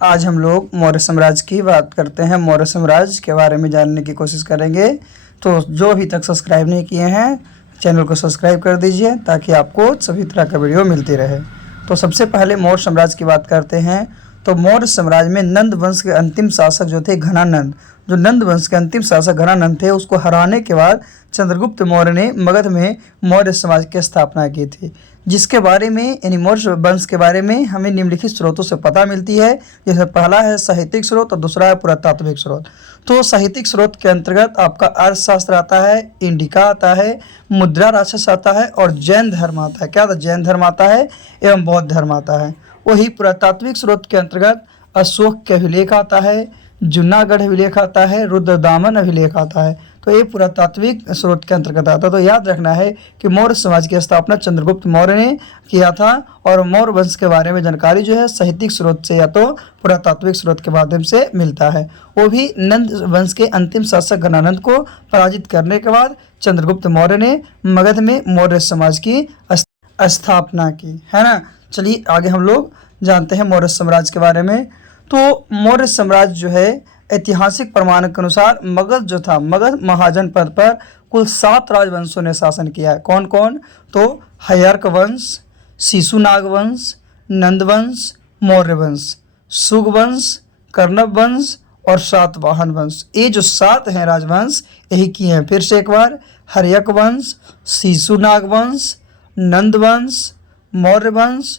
आज हम लोग मौर्य साम्राज्य की बात करते हैं। मौर्य साम्राज्य के बारे में जानने की कोशिश करेंगे। तो जो अभी तक सब्सक्राइब नहीं किए हैं चैनल को सब्सक्राइब कर दीजिए ताकि आपको सभी तरह का वीडियो मिलती रहे। तो सबसे पहले मौर्य साम्राज्य की बात करते हैं। तो मौर्य साम्राज्य में नंद वंश के अंतिम शासक जो थे घनानंद, जो नंद वंश के अंतिम शासक घनानंद थे, उसको हराने के बाद चंद्रगुप्त मौर्य ने मगध में मौर्य समाज की स्थापना की थी, जिसके बारे में यानी मौर्य वंश के बारे में हमें निम्नलिखित स्रोतों से पता मिलती है। जैसे पहला है साहित्यिक स्रोत और दूसरा है पुरातात्विक स्रोत। तो साहित्यिक स्रोत के अंतर्गत आपका अर्थशास्त्र आता है, इंडिका आता है, मुद्रा राक्षस आता है और जैन धर्म आता है। क्या आता है? जैन धर्म आता है एवं बौद्ध धर्म आता है। वही पुरातात्विक स्रोत के अंतर्गत अशोक के अभिलेख आता है, जूनागढ़ अभिलेख आता है, रुद्रदामन अभिलेख आता है। तो ये पुरातात्विक स्रोत के अंतर्गत आता है। तो याद रखना है कि मौर्य समाज की स्थापना चंद्रगुप्त मौर्य ने किया था और मौर्य वंश के बारे में जानकारी जो है साहित्यिक स्रोत से या तो पुरातात्विक स्रोत के माध्यम से मिलता है। वो भी नंद वंश के अंतिम शासक घनानंद को पराजित करने के बाद चंद्रगुप्त मौर्य ने मगध में मौर्य समाज की स्थापना की, है ना। चलिए आगे हम लोग जानते हैं मौर्य साम्राज्य के बारे में। तो मौर्य साम्राज्य जो है ऐतिहासिक प्रमाण के अनुसार मगध जो था, मगध महाजनपद पर कुल 7 राजवंशों ने शासन किया है। कौन कौन? तो हयर्क वंश, शिशुनाग वंश, नंद वंश, मौर्य वंश, सुग वंश, कर्णव वंश और सातवाहन वंश। ये जो 7 हैं राजवंश यही किए हैं। फिर से एक बार, हर्यक वंश, शिशुनाग वंश, नंद वंश, मौर्य वंश,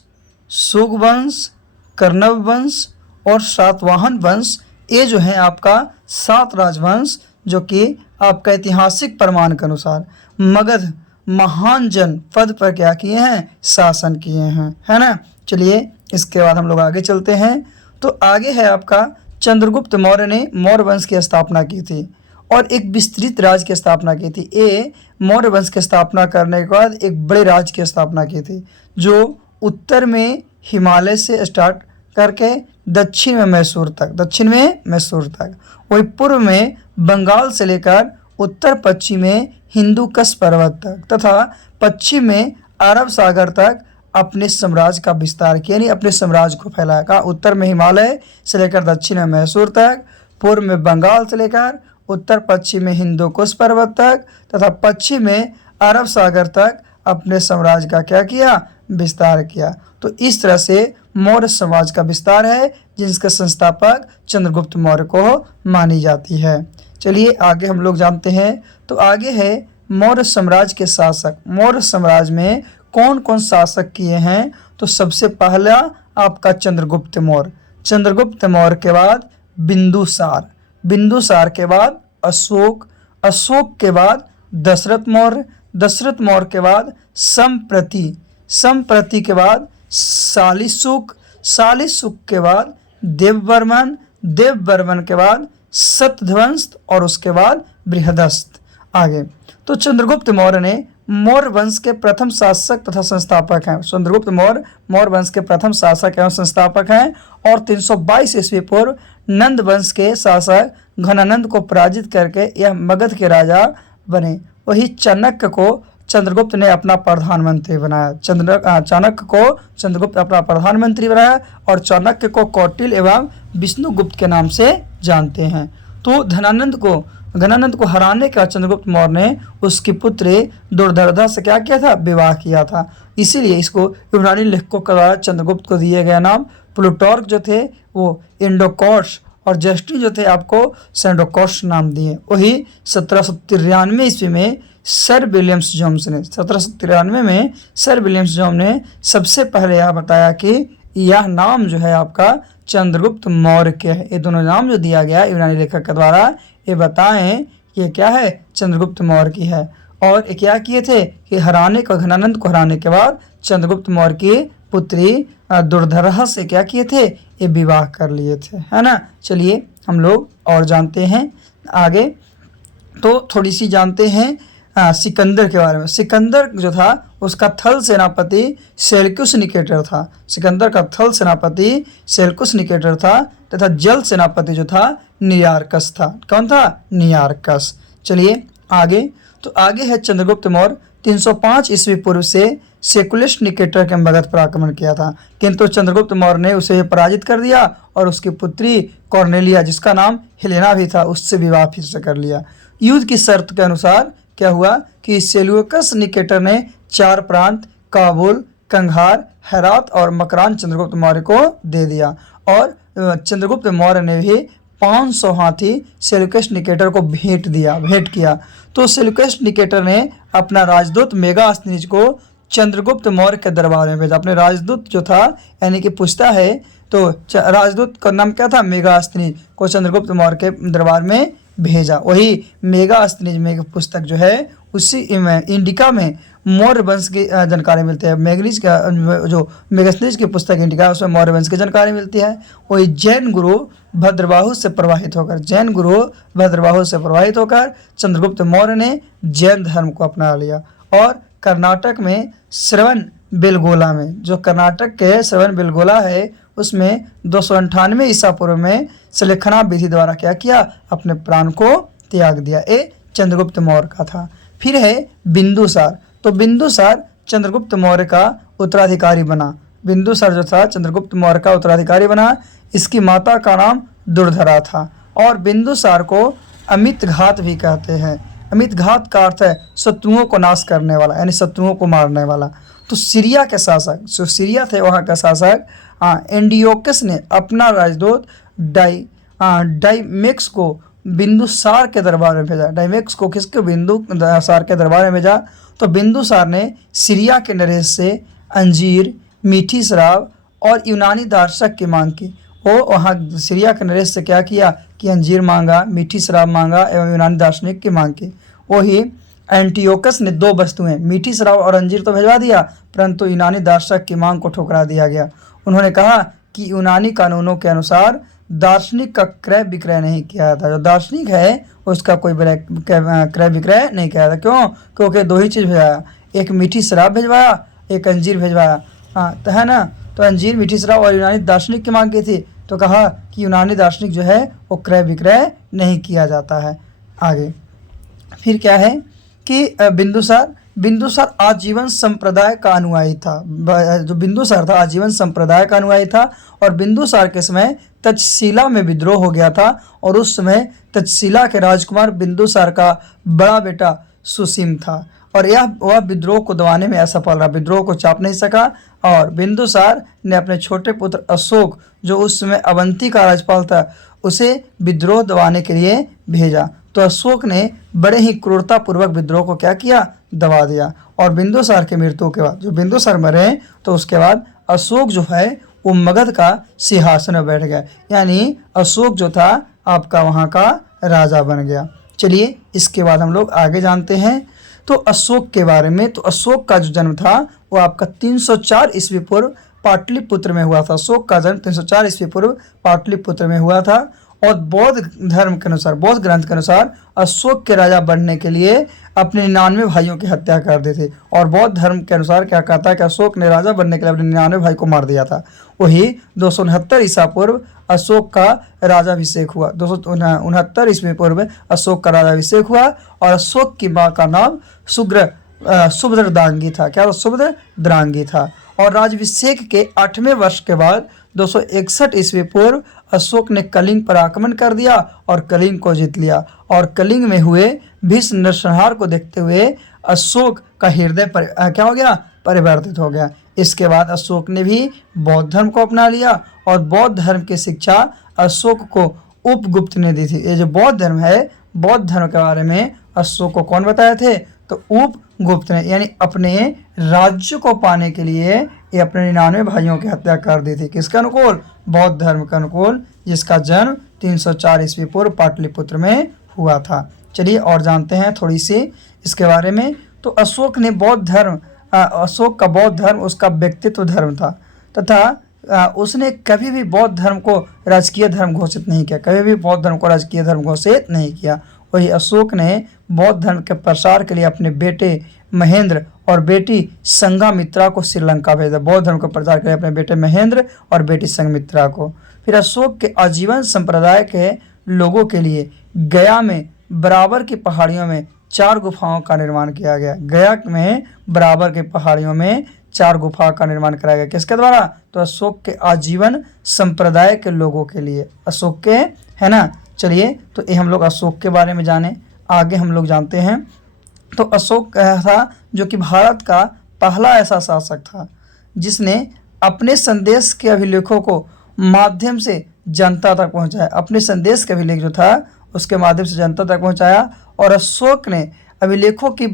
सुग वंश, कर्णव वंश और सातवाहन वंश। ये जो है आपका 7 राजवंश जो कि आपका ऐतिहासिक प्रमाण के अनुसार मगध महान जन पद पर क्या किए हैं? शासन किए हैं, है ना। चलिए इसके बाद हम लोग आगे चलते हैं। तो आगे है आपका चंद्रगुप्त मौर्य ने मौर्य वंश की स्थापना की थी और एक विस्तृत राज्य की स्थापना की थी। ये मौर्य वंश की स्थापना करने के बाद एक बड़े राज्य की स्थापना की थी जो उत्तर में हिमालय से स्टार्ट करके दक्षिण में मैसूर तक, वही पूर्व में बंगाल से लेकर उत्तर पश्चिम में हिंदू कश पर्वत तक तथा पश्चिम में अरब सागर तक अपने साम्राज्य का विस्तार किया, यानी अपने साम्राज्य को फैलाया। कहा? उत्तर में हिमालय से लेकर दक्षिण में मैसूर तक, पूर्व में बंगाल से लेकर उत्तर पश्चिम में हिंदू कुश पर्वत तक तथा पश्चिम में अरब सागर तक अपने साम्राज्य का क्या किया? विस्तार किया। तो इस तरह से मौर्य समाज का विस्तार है जिसका संस्थापक चंद्रगुप्त मौर्य को मानी जाती है। चलिए आगे हम लोग जानते हैं। तो आगे है मौर्य साम्राज्य के शासक। मौर्य साम्राज्य में कौन कौन शासक किए हैं? तो सबसे पहला आपका चंद्रगुप्त मौर्य, चंद्रगुप्त मौर्य के बाद बिंदुसार, बिंदुसार के बाद अशोक, अशोक के बाद दशरथ मौर्य, दशरथ मौर्य के बाद संप्रति, संप्रति के बाद शालिशुक, शालिशुक के बाद देववर्मन, देववर्मन के बाद सतध्वंस और उसके बाद बृहदस्त। आगे तो चंद्रगुप्त मौर्य ने मौर्य वंश के प्रथम शासक तथा संस्थापक हैं। चंद्रगुप्त मौर्य मौर्य वंश के प्रथम शासक एवं संस्थापक हैं और 322 ईस्वी पूर्व नंद वंश के शासक घनानंद को पराजित करके यह मगध के राजा बने। वही चाणक्य को चंद्रगुप्त ने अपना प्रधानमंत्री बनाया। चाणक्य को चंद्रगुप्त अपना प्रधानमंत्री बनाया और चाणक्य को कौटिल्य एवं विष्णुगुप्त के नाम से जानते हैं। तो घनानंद को हराने का चंद्रगुप्त मौर्य ने उसकी पुत्री दुर्धर्धा से क्या किया था? विवाह किया था। इसीलिए इसको यूनानी लेखकों के द्वारा चंद्रगुप्त को दिए गया नाम। प्लूटार्क जो थे वो इंडोकॉर्स और जस्टिन जो थे आपको सेंडोकॉर्स नाम दिए। वही 1793 ईस्वी में सर विलियम्स जोन्स ने 1793 में सर विलियम्स जोन्स ने सबसे पहले यह बताया कि यह नाम जो है आपका चंद्रगुप्त मौर्य के है। ये दोनों नाम जो दिया गया यूनानी लेखक के द्वारा ये बताएं कि ये क्या है? चंद्रगुप्त मौर्य की है। और ये क्या किए थे कि घनानंद को हराने के बाद चंद्रगुप्त मौर्य की पुत्री दुर्धर्हा से क्या किए थे? ये विवाह कर लिए थे, है ना। चलिए हम लोग और जानते हैं आगे। तो थोड़ी सी जानते हैं सिकंदर के बारे में। सिकंदर जो था उसका थल सेनापति सेल्यूकस निकेटर था। सिकंदर का थल सेनापति सेल्यूकस निकेटर था तथा जल सेनापति जो था नियार्कस था। कौन था? नियार्कस। चलिए आगे। तो आगे है चंद्रगुप्त मौर्य 305 ईस्वी पूर्व से सेकुलस निकेटर के मगध पर आक्रमण किया था, किंतु चंद्रगुप्त मौर्य ने उसे पराजित कर दिया और उसकी पुत्री कॉर्नेलिया, जिसका नाम हेलेना भी था, उससे विवाह फिर से कर लिया। युद्ध की शर्त के अनुसार क्या हुआ कि सेल्यूकस निकेटर ने 4 प्रांत काबुल, कंधार, हेरात और मकरान चंद्रगुप्त मौर्य को दे दिया और चंद्रगुप्त मौर्य ने भी 500 हाथी सेल्यूकस निकेटर को भेंट किया। तो सेल्यूकस निकेटर ने अपना राजदूत मेगास्थनीज को चंद्रगुप्त मौर्य के दरबार में भेजा। अपने राजदूत जो था, यानी कि पूछता है, तो राजदूत का नाम क्या था, मेगास्थनीज, को चंद्रगुप्त मौर्य के दरबार में भेजा। वही मेगास्थनीज में पुस्तक जो है उसी इंडिका में मौर्य वंश की जानकारी मिलती है। मैग्नीज का जो मेगास्थनीज की पुस्तक इंडिका है उसमें मौर्य वंश की जानकारी मिलती है। वही जैन गुरु भद्रबाहु से प्रभावित होकर चंद्रगुप्त मौर्य ने जैन धर्म को अपना लिया और कर्नाटक में श्रवण बेलगोला में, जो कर्नाटक के श्रवण बेलगोला है, उसमें 298 ईसा पूर्व में सलेखना विधि द्वारा क्या किया, अपने प्राण को त्याग दिया। ये चंद्रगुप्त मौर्य का था। फिर है बिंदुसार। तो बिंदुसार चंद्रगुप्त मौर्य का उत्तराधिकारी बना। बिंदुसार जो था चंद्रगुप्त मौर्य का उत्तराधिकारी बना। इसकी माता का नाम दुर्धरा था और बिंदुसार को अमित घात भी कहते हैं। अमित घात का अर्थ है शत्रुओं को नाश करने वाला, यानी शत्रुओं को मारने वाला। तो सीरिया के शासक, जो सीरिया थे वहाँ का शासक एंटियोकस ने अपना राजदूत डाइमेक्स को बिंदुसार के दरबार में भेजा। डाइमेक्स को किसके, बिंदुसार के दरबार में भेजा। तो बिंदुसार ने सीरिया के नरेश से अंजीर, मीठी शराब और यूनानी दार्शक की मांग की। वो वहाँ सीरिया के नरेश से क्या किया कि अंजीर मांगा, मीठी शराब मांगा एवं यूनानी दार्शनिक की मांग की। वही एंटियोकस ने 2 वस्तुएं, मीठी शराब और अंजीर तो भिजवा दिया, परंतु यूनानी दार्शनिक की मांग को ठुकरा दिया गया। उन्होंने कहा कि यूनानी कानूनों के अनुसार दार्शनिक का क्रय विक्रय नहीं किया जाता। जो दार्शनिक है उसका कोई क्रय विक्रय नहीं किया जाता। क्यों? क्योंकि 2 ही चीज़ भेजाया, एक मीठी शराब भिजवाया, एक अंजीर भिजवाया। तो है ना, तो अंजीर, मीठी शराब और यूनानी दार्शनिक की मांग की थी, तो कहा कि यूनानी दार्शनिक जो है वो क्रय विक्रय नहीं किया जाता है। आगे फिर क्या है कि बिंदुसार आजीवन संप्रदाय का अनुयायी था। जो बिंदुसार था आजीवन संप्रदाय का अनुयायी था और बिंदुसार के समय तक्षशिला में विद्रोह हो गया था और उस समय तक्षशिला के राजकुमार बिंदुसार का बड़ा बेटा सुसीम था और वह विद्रोह को दबाने में असफल रहा, विद्रोह को चाप नहीं सका और बिंदुसार ने अपने छोटे पुत्र अशोक, जो उस समय अवंती का राज्यपाल था, उसे विद्रोह दबाने के लिए भेजा। तो अशोक ने बड़े ही क्रूरतापूर्वक विद्रोह को क्या किया, दबा दिया। और बिंदुसार की मृत्यु के बाद, जो बिंदुसार मरे तो उसके बाद अशोक जो है वो मगध का सिंहासन में बैठ गया, यानी अशोक जो था आपका वहाँ का राजा बन गया। चलिए इसके बाद हम लोग आगे जानते हैं तो अशोक के बारे में। तो अशोक का जो जन्म था वो आपका 304 ईस्वी पूर्व पाटलिपुत्र में हुआ था। अशोक का जन्म 304 ईस्वी पूर्व पाटलिपुत्र में हुआ था और बौद्ध धर्म के अनुसार, बौद्ध ग्रंथ के अनुसार अशोक के राजा बनने के लिए अपने 99 भाइयों की हत्या कर दी थी। और बौद्ध धर्म के अनुसार क्या कहता है कि अशोक ने राजा बनने के लिए अपने 99 भाई को मार दिया था। वही 269 ईसा पूर्व अशोक का राजाभिषेक हुआ। 269 ईस्वी पूर्व अशोक का राजाभिषेक हुआ और अशोक की माँ का नाम सुभद्रांगी था। क्या था? सुभद्रांगी था। और राज्याभिषेक के 8वें वर्ष के बाद 261 ईस्वी पूर्व अशोक ने कलिंग पर आक्रमण कर दिया और कलिंग को जीत लिया। और कलिंग में हुए भीष्म नरसंहार को देखते हुए अशोक का हृदय पर क्या हो गया, परिवर्तित हो गया। इसके बाद अशोक ने भी बौद्ध धर्म को अपना लिया और बौद्ध धर्म की शिक्षा अशोक को उपगुप्त ने दी थी। ये जो बौद्ध धर्म है, बौद्ध धर्म के बारे में अशोक को कौन बताए थे, तो उपगुप्त ने, यानी अपने राज्य को पाने के लिए ये अपने 99 भाइयों की हत्या कर दी थी। किसके अनुकूल? बौद्ध धर्म के अनुकूल, जिसका जन्म 304 ईस्वी पूर्व पाटलिपुत्र में हुआ था। चलिए और जानते हैं थोड़ी सी इसके बारे में। तो अशोक ने बौद्ध धर्म, अशोक का बौद्ध धर्म उसका व्यक्तित्व धर्म था तथा उसने कभी भी बौद्ध धर्म को राजकीय धर्म घोषित नहीं किया, कभी भी बौद्ध धर्म को राजकीय धर्म घोषित नहीं किया। वही अशोक ने बौद्ध धर्म के प्रसार के लिए अपने बेटे महेंद्र और बेटी संघमित्रा को श्रीलंका भेजा। बौद्ध धर्म के प्रचार के लिए अपने बेटे महेंद्र और बेटी संघमित्रा को। फिर अशोक के आजीवन संप्रदाय के लोगों के लिए गया में बराबर की पहाड़ियों में 4 गुफाओं का निर्माण किया गया। गया में बराबर के पहाड़ियों में 4 गुफा का निर्माण कराया गया। किसके द्वारा? तो अशोक के आजीवन संप्रदाय के लोगों के लिए, अशोक के, है ना। चलिए, तो ये हम लोग अशोक के बारे में जाने। आगे हम लोग जानते हैं, तो अशोक था जो कि भारत का पहला ऐसा शासक था जिसने अपने संदेश के अभिलेखों को माध्यम से जनता तक पहुंचाया। अपने संदेश के अभिलेख जो था उसके माध्यम से जनता तक पहुंचाया। और अशोक ने अभिलेखों की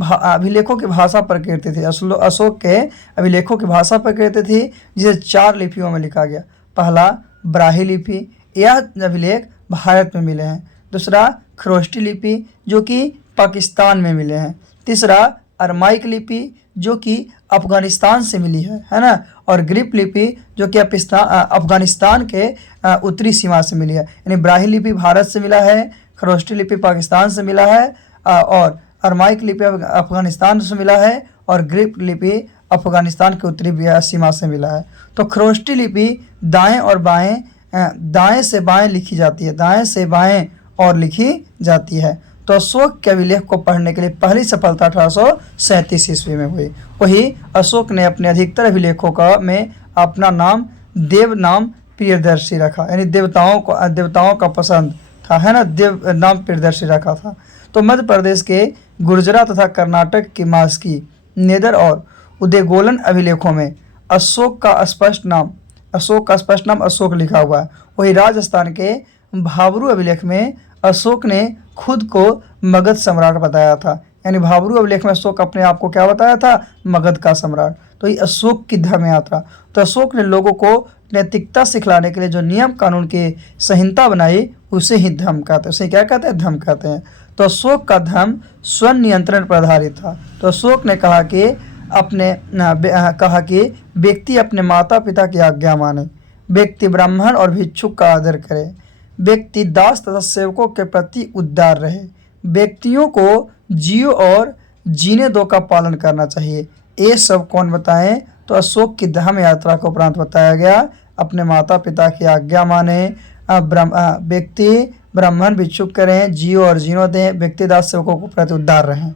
भाषा प्रकृति थी। अशोक के अभिलेखों की भाषा प्रकृति थी जिसे 4 लिपियों में लिखा गया। पहला ब्राह्मी लिपि, यह अभिलेख भारत में मिले हैं। दूसरा खरोष्टी लिपि जो कि पाकिस्तान में मिले हैं। तीसरा अरमाइक लिपि जो कि अफगानिस्तान से मिली है ना। और ग्रीक लिपि जो कि अफगानिस्तान के उत्तरी सीमा से मिली है। यानी ब्राह्मी लिपि भारत से मिला है, खरोष्टी लिपि पाकिस्तान से मिला है, और अरमाइक लिपि अफगानिस्तान से मिला है, और ग्रीक लिपि अफगानिस्तान के उत्तरी सीमा से मिला है। तो खरोष्टी लिपि दाएं और बाएं, दाएं से बाएं लिखी जाती है, दाएं से बाएं और लिखी जाती है। तो अशोक के अभिलेख को पढ़ने के लिए पहली सफलता 1837 ईस्वी में हुई। वही अशोक ने अपने अधिकतर अभिलेखों का में अपना नाम देव नाम प्रियदर्शी रखा, यानी देवताओं का पसंद था, है ना, देव नाम प्रियदर्शी रखा था। तो मध्य प्रदेश के गुर्जरा तथा कर्नाटक के मास्की, नेदर और उदयगोलन अभिलेखों में अशोक का स्पष्ट नाम अशोक लिखा हुआ है। वही राजस्थान के भाबरू अभिलेख में अशोक ने खुद को मगध सम्राट बताया था। यानी भाबरू अभिलेख में अशोक अपने आप को क्या बताया था? मगध का सम्राट। तो ये अशोक की धर्म यात्रा। तो अशोक ने लोगों को नैतिकता सिखलाने के लिए जो नियम कानून की संहिता बनाई उसे ही धर्म कहते हैं। उसे क्या कहते हैं? धर्म कहते हैं। तो अशोक का धर्म स्वयं नियंत्रण पर आधारित था। तो अशोक ने कहा कि व्यक्ति अपने माता पिता की आज्ञा माने, व्यक्ति ब्राह्मण और भिक्षुक का आदर करे, व्यक्ति दास तथा सेवकों के प्रति उदार रहे, व्यक्तियों को जियो और जीने दो का पालन करना चाहिए। ये सब कौन बताएं? तो अशोक की धर्म यात्रा को उपरांत बताया गया। अपने माता पिता की आज्ञा माने, व्यक्ति ब्राह्मण भिक्षुक करें, जियो और जीनो दें, व्यक्ति दास सेवकों को प्रति उदार रहें।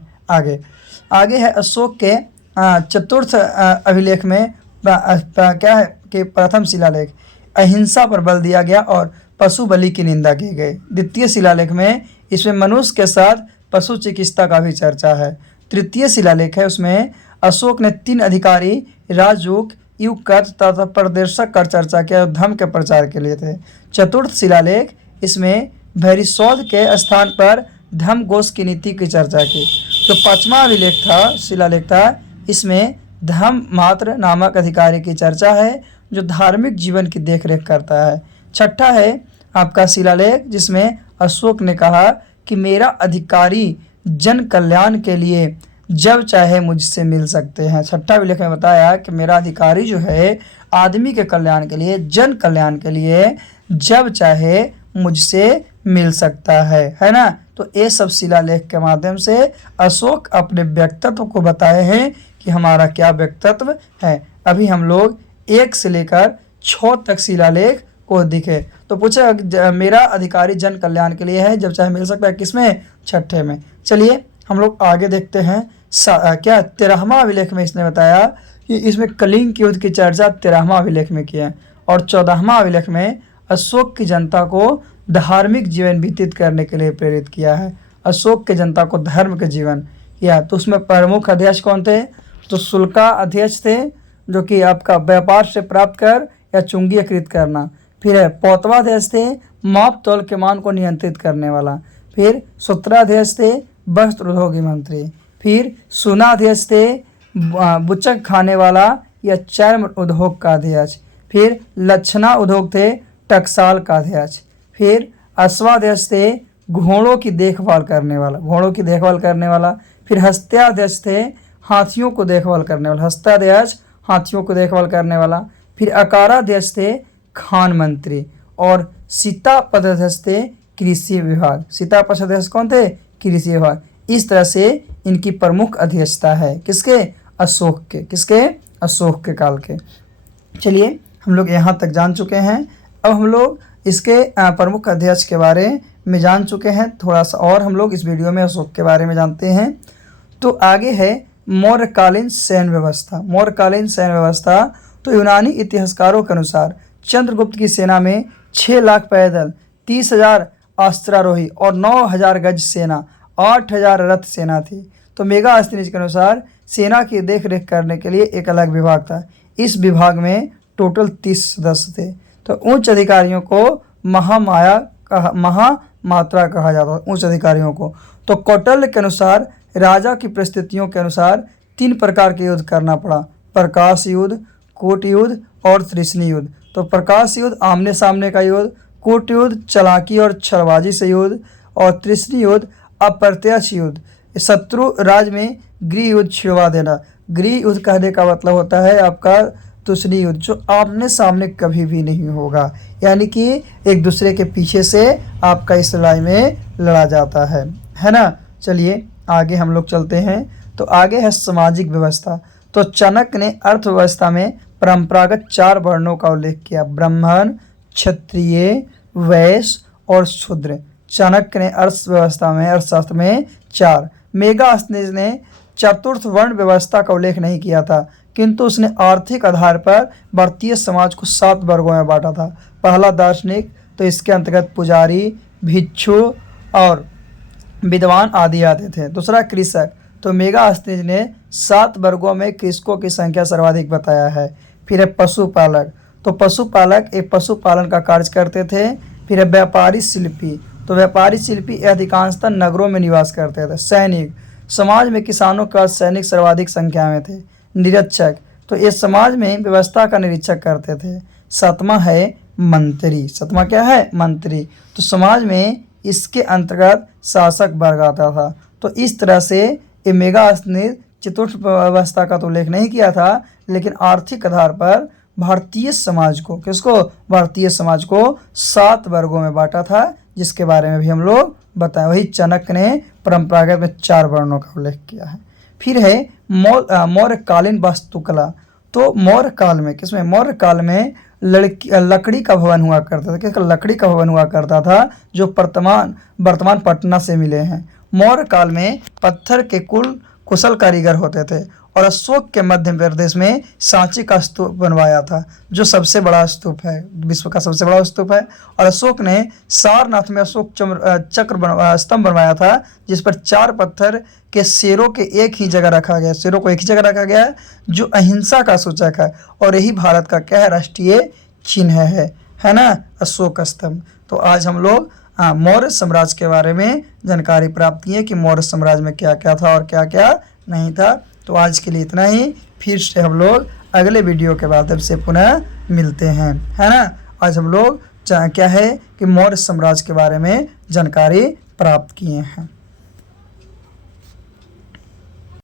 आगे है अशोक के चतुर्थ अभिलेख में क्या है कि प्रथम शिलालेख अहिंसा पर बल दिया गया और पशु बलि की निंदा की गई। द्वितीय शिलालेख में इसमें मनुष्य के साथ पशु चिकित्सा का भी चर्चा है। तृतीय शिलालेख है, उसमें अशोक ने 3 अधिकारी राजूक, युगकर्त तथा प्रदर्शक का चर्चा किया धर्म के प्रचार के लिए थे। चतुर्थ शिलालेख, इसमें भैरीसौध के स्थान पर धर्म घोष की नीति की चर्चा की। जो 5वां अभिलेख था, शिलालेख था, इसमें धर्म मात्र नामक अधिकारी की चर्चा है जो धार्मिक जीवन की देखरेख करता है। छठा है आपका शिलालेख जिसमें अशोक ने कहा कि मेरा अधिकारी जन कल्याण के लिए जब चाहे मुझसे मिल सकते हैं। छठा अभिलेख में बताया कि मेरा अधिकारी जो है आदमी के कल्याण के लिए, जन कल्याण के लिए जब चाहे मुझसे मिल सकता है ना। तो ये सब शिलालेख के माध्यम से अशोक अपने व्यक्तित्व को बताए हैं कि हमारा क्या व्यक्तित्व है। अभी हम लोग 1 से लेकर 6 तक शिलालेख को दिखे। तो पूछे मेरा अधिकारी जन कल्याण के लिए है, जब चाहे मिल सकता है, किसमें? छठे में। चलिए हम लोग आगे देखते हैं। क्या 13वां अभिलेख में इसने बताया कि इसमें कलिंग के युद्ध की चर्चा 13वां अभिलेख में की है। और 14वां अभिलेख में अशोक की जनता को धार्मिक जीवन व्यतीत करने के लिए प्रेरित किया है। अशोक के जनता को धर्म के जीवन किया। तो उसमें प्रमुख अध्यक्ष कौन थे? तो शुल्का अध्यक्ष थे, जो कि आपका व्यापार से प्राप्त कर या चुंगी एकत्रित करना। फिर है पौतवाध्यक्ष थे, माप तौल के मान को नियंत्रित करने वाला। फिर सूत्राध्यक्ष थे, वस्त्र उद्योग मंत्री। फिर सुनाध्यक्ष थे, बुचक खाने वाला या चर्म उद्योग का अध्यक्ष। फिर लक्षणा उद्योग थे, टकसाल का अध्यक्ष। फिर अश्वाध्यक्ष थे, घोड़ों की देखभाल करने वाला। फिर हस्त्याध्यक्ष थे, हाथियों को देखभाल करने वाला। हस्ताध्यक्ष हाथियों को देखभाल करने वाला। फिर अकाराध्यक्ष थे, खान मंत्री। और सीतापदाध्यक्ष थे, कृषि विभाग। सीतापदाध्यक्ष कौन थे? कृषि विभाग। इस तरह से इनकी प्रमुख अध्यक्षता है। किसके? अशोक के। किसके? अशोक के काल के। चलिए हम लोग यहाँ तक जान चुके हैं। अब हम लोग इसके प्रमुख अध्यक्ष के बारे में जान चुके हैं, थोड़ा सा और हम लोग इस वीडियो में अशोक के बारे में जानते हैं। तो आगे है मौर्यकालीन सैन्य व्यवस्था। मौर्यकालीन सैन्य व्यवस्था, तो यूनानी इतिहासकारों के अनुसार चंद्रगुप्त की सेना में 6 लाख पैदल, 30,000 अस्त्रारोही और 9,000 गज सेना, 8,000 रथ सेना थी। तो मेगास्थनीज के अनुसार सेना की देखरेख करने के लिए एक अलग विभाग था। इस विभाग में टोटल 30 सदस्य थे। तो उच्च अधिकारियों को महामात्रा कहा जाता था, उच्च अधिकारियों को। तो कौटिल्य के अनुसार राजा की परिस्थितियों के अनुसार 3 प्रकार के युद्ध करना पड़ा, प्रकाश युद्ध, कूट युद्ध और तृष्णि युद्ध। तो प्रकाश युद्ध आमने सामने का युद्ध, कूट युद्ध चालाकी और छलबाजी से युद्ध, और तृष्णि युद्ध अप्रत्यक्ष युद्ध, शत्रु राज में गृह युद्ध छिड़वा देना। गृह युद्ध कहने का मतलब होता है आपका तृष्णि युद्ध, जो आमने सामने कभी भी नहीं होगा, यानी कि एक दूसरे के पीछे से आपका इस लड़ाई में लड़ा जाता है ना। चलिए आगे हम लोग चलते हैं। तो आगे है सामाजिक व्यवस्था। तो चाणक्य ने अर्थव्यवस्था में परंपरागत 4 वर्णों का उल्लेख किया, ब्राह्मण, क्षत्रिय, वैश्य और शूद्र। चाणक्य ने अर्थशास्त्र में 4। मेगास्थनीज ने चतुर्थ वर्ण व्यवस्था का उल्लेख नहीं किया था, किंतु उसने आर्थिक आधार पर भारतीय समाज को 7 वर्गों में बांटा था। पहला दार्शनिक, तो इसके अंतर्गत पुजारी, भिक्षु और विद्वान आदि आते थे। दूसरा कृषक, तो मेगास्थनीज ने 7 वर्गों में कृषकों की संख्या सर्वाधिक बताया है। फिर है पशुपालक, तो पशुपालक एक पशुपालन का कार्य करते थे। फिर है व्यापारी शिल्पी, तो व्यापारी शिल्पी अधिकांशतः नगरों में निवास करते थे। सैनिक, समाज में किसानों का सैनिक सर्वाधिक संख्या में थे। निरीक्षक, तो ये समाज में व्यवस्था का निरीक्षक करते थे। 7वां है मंत्री। 7वां क्या है? मंत्री। तो समाज में इसके अंतर्गत शासक वर्ग आता था। तो इस तरह से ये मेगास्थनीज चतुर्थ व्यवस्था का तो उल्लेख नहीं किया था, लेकिन आर्थिक आधार पर भारतीय समाज को, किसको? भारतीय समाज को 7 वर्गों में बांटा था, जिसके बारे में भी हम लोग बताएं। वही चाणक्य ने परंपरागत में 4 वर्णों का उल्लेख किया है। फिर है मौर्यकालीन वास्तुकला। तो मौर्य काल में, किसमें? मौर्य काल में लकड़ी का भवन हुआ करता था। किसका? लकड़ी का भवन हुआ करता था, जो वर्तमान पटना से मिले हैं। मौर्य काल में पत्थर के कुशल कारीगर होते थे, और अशोक के मध्य प्रदेश में सांची का स्तूप बनवाया था, जो सबसे बड़ा स्तूप है, विश्व का सबसे बड़ा स्तूप है। और अशोक ने सारनाथ में अशोक चक्र स्तंभ बनवाया था, जिस पर 4 पत्थर के शेरों के एक ही जगह रखा गया, शेरों को एक ही जगह रखा गया, जो अहिंसा का सूचक है। और यही भारत का क्या है? राष्ट्रीय चिन्ह है ना, अशोक स्तंभ। तो आज हम लोग मौर्य साम्राज्य के बारे में जानकारी प्राप्त की है कि मौर्य साम्राज्य में क्या क्या था और क्या क्या नहीं था। तो आज के लिए इतना ही, फिर से हम लोग अगले वीडियो के माध्यम से पुनः मिलते हैं, है ना। आज हम लोग क्या है कि मौर्य साम्राज्य के बारे में जानकारी प्राप्त किए हैं।